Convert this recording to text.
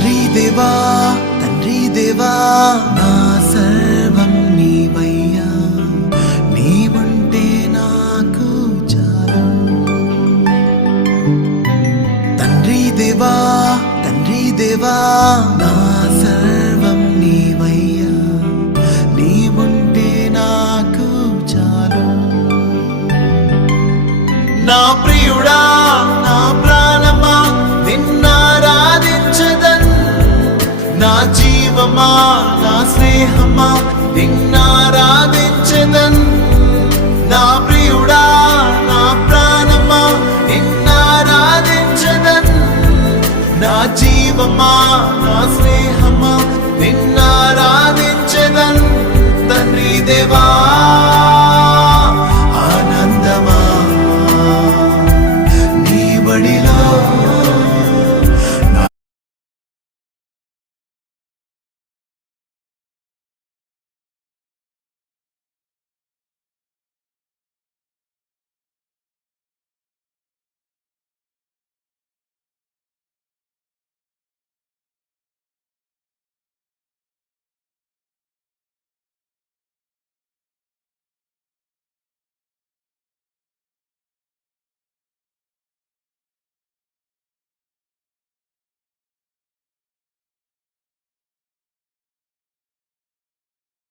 తండ్రి దేవా నా సర్వం నీవయ్యా, నీవుంటే నాకు చాలు. తండ్రి దేవా నా సర్వం నీవయ్యా, నీవుంటే నాకు చాలు. నా ప్రియుడా నా ప్రాణమా నిన్నారాధించదన్, నా జీవమా నా స్నేహమా నిన్నారాధించదన్. నా ప్రియుడా నా ప్రాణమా నిన్నారాధించదన్, నా జీవమా నా స్నేహమా నిన్నారాధించదన్. తండ్రి దేవా